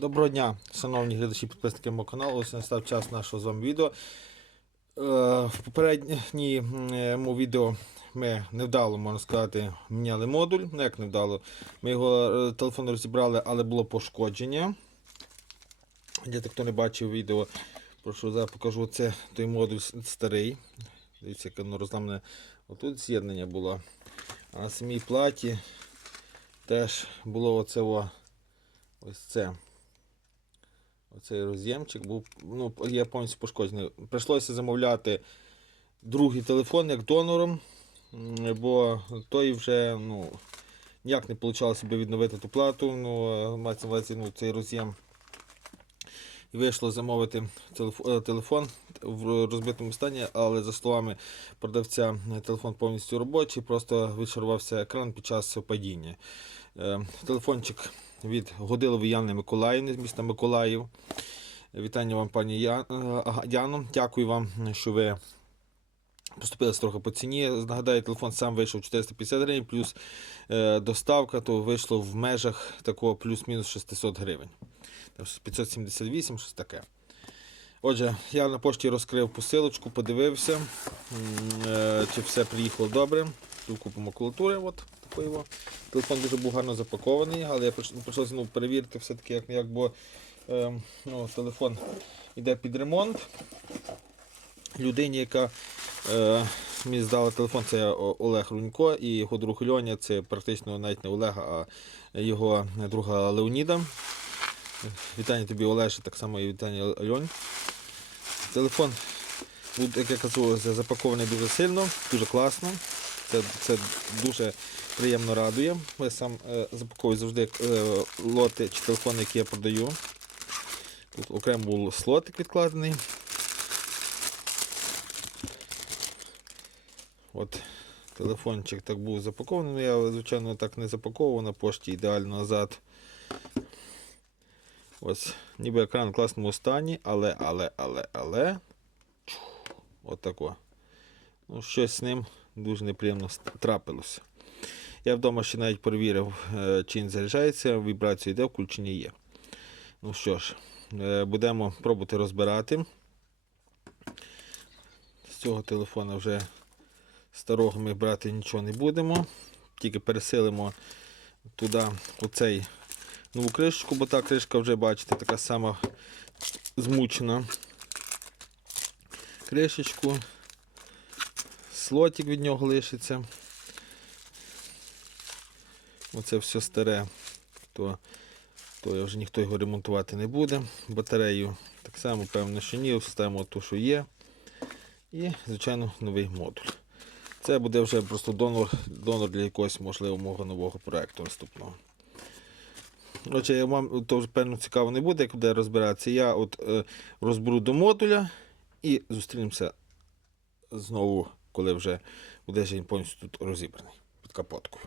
Доброго дня, шановні глядачі підписники мого каналу. Ось настав час нашого з вами відео. Е, В попередньому відео ми невдало, можна сказати, міняли модуль. Ну як невдало. Ми його е, телефон розібрали, але було пошкодження. Для тих, хто не бачив відео, прошу зараз покажу. Це той модуль старий. Дивіться, яке воно розламане. Отут з'єднання було. А на самій платі теж було оце ось це. Оцей роз'ємчик був, ну, я повністю пошкоджений. Прийшлося замовляти другий телефон як донором, бо той вже ну, ніяк не вийшло собі відновити ту плату. Ну, мається на увазі, ну, цей роз'єм. І вийшло замовити е, телефон в розбитому стані, але за словами продавця, е, телефон повністю робочий, просто відшарувався екран під час падіння. Е, Телефончик від Годилової Яни Миколаївни з міста Миколаїв. Вітання вам, пані е, Яно. Дякую вам, що ви поступилися трохи по ціні. Нагадаю, телефон сам вийшов 450 гривень, плюс е, доставка, то вийшло в межах такого плюс-мінус 600 гривень. 578, щось таке. Отже, я на пошті розкрив посилочку, подивився, е, чи все приїхало добре. Тут купу макулатури. От, такої. Телефон дуже був гарно запакований, але я прийш- прийшлося ну, перевірити все-таки, як, як бо е, ну, телефон йде під ремонт. Людині, яка е, мені здала телефон, це Олег Рунько і його друг Льоня, це практично навіть не Олега, а його друга Леоніда. Вітання тобі, Олеже, так само і вітання Льонь. Телефон, як я кажу, за- запакований дуже сильно, дуже класно. Це, це дуже приємно радує. Я сам е, запаковую завжди е, лоти чи телефони, які я продаю. Тут окремо був слотик відкладений. От телефончик так був запакований. Я, звичайно, так не запаковував на пошті ідеально назад. Ось, ніби екран в класному стані, але, але, але, але. От тако. Ну, щось з ним дуже неприємно трапилося. Я вдома ще навіть перевірив, е, чи він заряджається, вібрація йде, включення є. Ну що ж, е, будемо пробувати розбирати. З цього телефона вже старого ми брати нічого не будемо. Тільки пересилимо туди оцей нову кришечку, бо та кришка вже, бачите, така сама змучена. Кришечку, слотик від нього лишиться. Оце все старе, то, то вже ніхто його ремонтувати не буде. Батарею так само, певно, що ні, вставимо ту, що є. І, звичайно, новий модуль. Це буде вже просто донор, донор для якогось можливо мого нового проекту наступного. Отже, я вам то певно цікаво не буде, як буде розбиратися. Я от е, розберу до модуля і зустрінемося знову, коли вже буде він повністю тут розібраний під капоткою.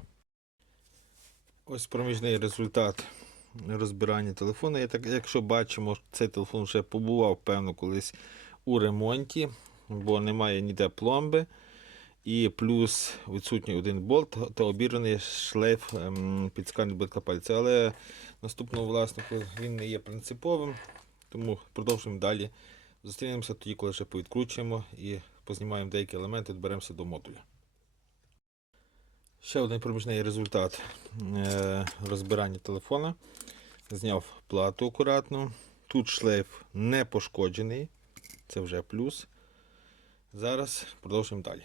Ось проміжний результат розбирання телефону. Я так, якщо бачимо, цей телефон вже побував, певно, колись у ремонті, бо немає ніде пломби. І плюс відсутній один болт та обірваний шлейф ем, під блитка пальця. Але наступного власнику він не є принциповим, тому продовжуємо далі. Зустрінемося тоді, коли вже повідкручуємо і познімаємо деякі елементи, доберемося до модуля. Ще один проміжний результат е, розбирання телефона. Зняв плату акуратно. Тут шлейф не пошкоджений, це вже плюс. Зараз продовжуємо далі.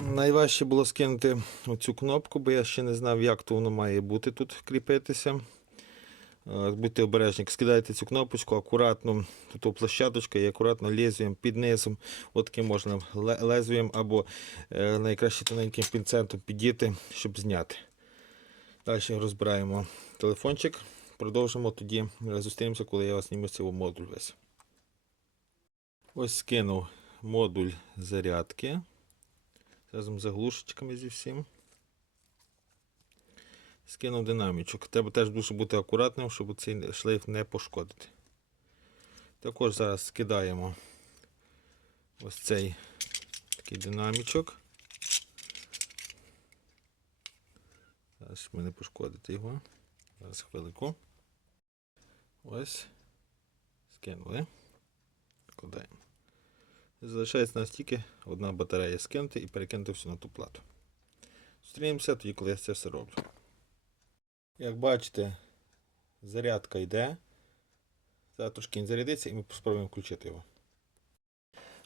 Найважче було скинути оцю кнопку, бо я ще не знав, як то воно має бути тут кріпитися. Е, Будьте обережні, скидайте цю кнопочку акуратно, тут площадочка і акуратно лезвієм під низом. От можна ле- лезвієм або е, найкраще тоненьким пінцетом підійти, щоб зняти. Далі розбираємо телефончик. Продовжимо тоді. е, Зустрінемося, коли я вас зніму цього модуль весь. Ось скинув модуль зарядки разом з заглушечками зі всім. Скинув динамічок. Треба теж дуже бути акуратним, щоб цей шлейф не пошкодити. Також зараз скидаємо ось цей такий динамічок. Зараз щоб не пошкодити його. Зараз хвилику. Ось. Скинули. Вкладаємо. Залишається нас тільки одна батарея скинути і перекинути все на ту плату. Зустрінемося тоді, коли я це все роблю. Як бачите, зарядка йде. Зараз трошки він зарядиться і ми спробуємо включити його.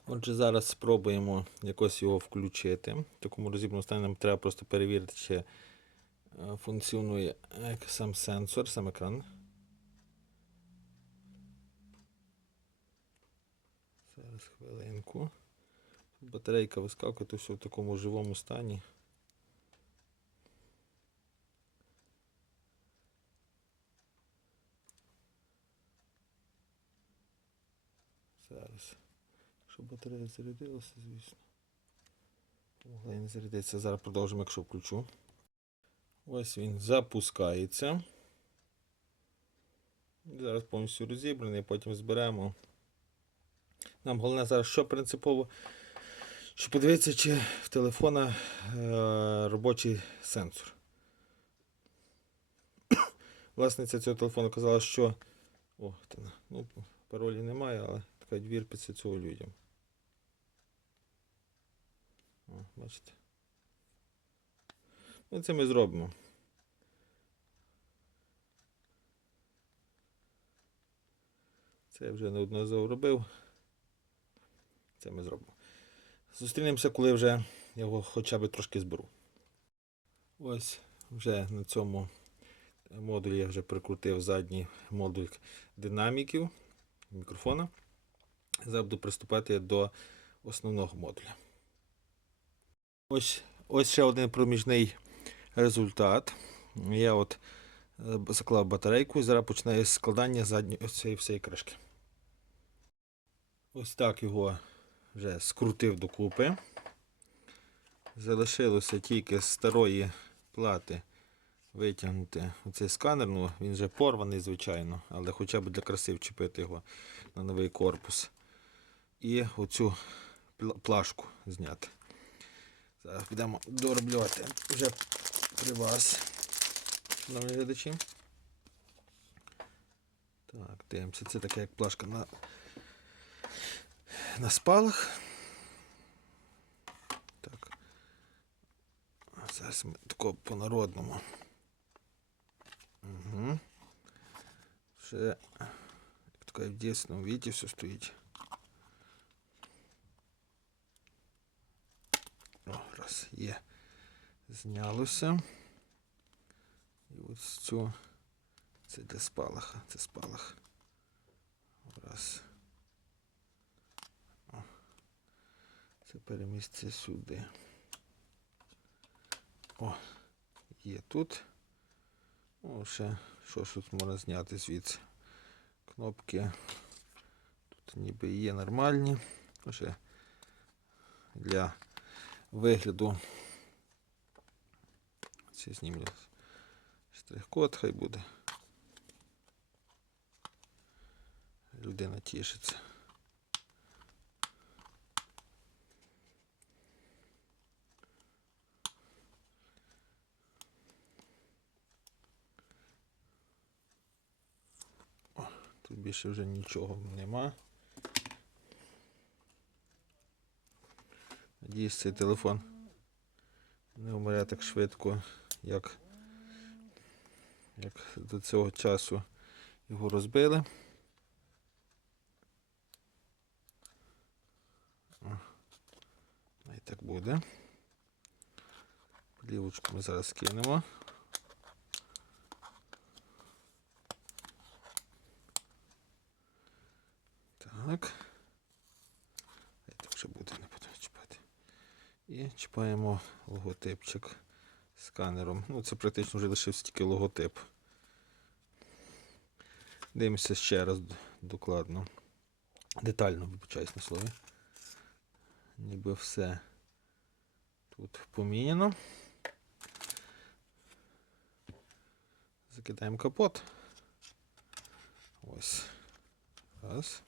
Отже, зараз спробуємо якось його включити. В такому розібраному стані нам треба просто перевірити, чи е, функціонує е, сам сенсор, сам екран. Зараз хвилинку. Батарейка вискакує, то все в такому живому стані. Зараз. Щоб батарея зарядилася, звісно. Могла і не зарядитися. Зараз продовжимо, якщо включу. Ось він запускається. Зараз повністю розібраний, потім зберемо. Нам головне зараз, що принципово, щоб подивитися, чи в телефона е, робочий сенсор. Власниця цього телефону казала, що. О, ну, паролі немає, але така двір після цього людям. О, бачите. Ну, це ми зробимо. Це я вже неодноразово робив. Це ми зробимо. Зустрінемося, коли вже його хоча б трошки зберу. Ось вже на цьому модулі я вже прикрутив задній модуль динаміків мікрофона. Зараз буду приступати до основного модуля. Ось, ось ще один проміжний результат. Я от е, заклав батарейку і зараз починаю складання задньої цієї всієї кришки. Ось так його вже скрутив докупи. Залишилося тільки з старої плати витягнути оцей сканер. Ну, він вже порваний, звичайно, але хоча б для краси вчепити його на новий корпус. І оцю плашку зняти. Зараз підемо дороблювати вже при вас, шановні глядачі. Так, дивимося. Це така як плашка на, на спалах. Так. Зараз ми тако по-народному. Угу. Ще як така в дійсному віті все стоїть. О, раз, є. Знялося. І ось цю. Це для спалаха. Це спалах. Раз. О. Це переміститься сюди. О, є тут. О, ще що ж тут можна зняти звідси. Кнопки. Тут ніби є нормальні. Ще для вигляду. Це знімлю штрих-код, хай буде. Людина тішиться. Тут більше вже нічого нема. Надіюсь, цей телефон не вмре так швидко, як, як до цього часу його розбили. І так буде. Плівочку ми зараз кинемо. Так. І так вже буде, не буду чіпати. І чіпаємо логотипчик сканером. Ну, це практично вже лишився тільки логотип. Дивимося ще раз докладно. Детально вибачаюсь на слові. Ніби все тут поміняно. Закидаємо капот. Ось. Раз.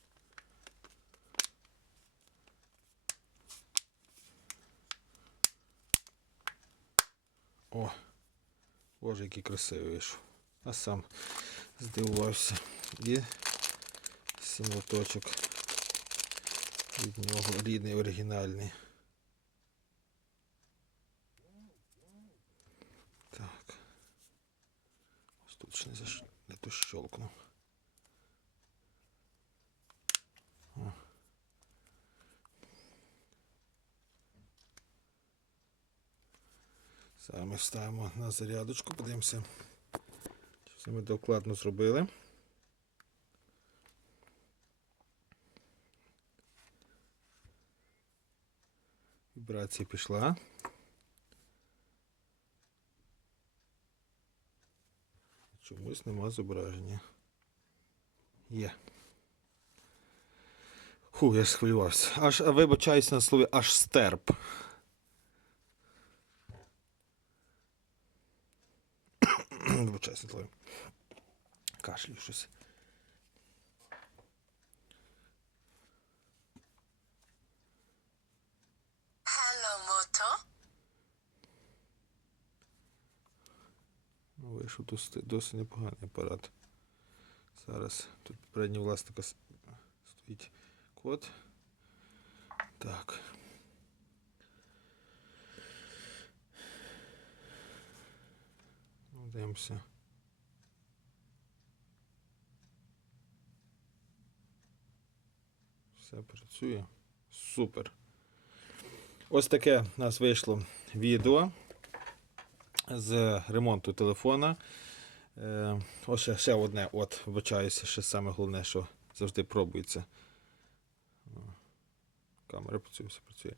О, боже, який красивий вийшов. А сам здивувався. І сімлоточок від нього рідний оригінальний. Так. Ось тут ще не, заш... не то щелкнув. О. Зараз ми вставимо на зарядочку, подивимося. Чи все ми докладно зробили. Вібрація пішла. Чомусь нема зображення. Є. Ху, я схвилювався. Аж а, вибачаюсь на слові аж стерп. Вибачаюсь на слові. Кашлю щось. Вийшов досить, досить непоганий апарат. Зараз тут передній власника стоїть код. Так. Дивимося. Все працює. Супер. Ось таке у нас вийшло відео з ремонту телефона. Е, ось ще, ще одне, от, вибачаюся, ще саме головне, що завжди пробується. Камера працює, все працює.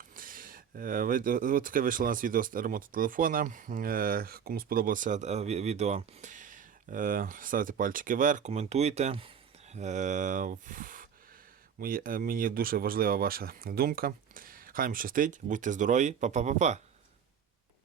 Е, От таке вийшло у нас відео з ремонту телефона. Е, Кому сподобалося е, відео, ставте пальчики вверх, коментуйте. Мені дуже важлива ваша думка. Хай вам щастить, будьте здорові, па-па-па-па!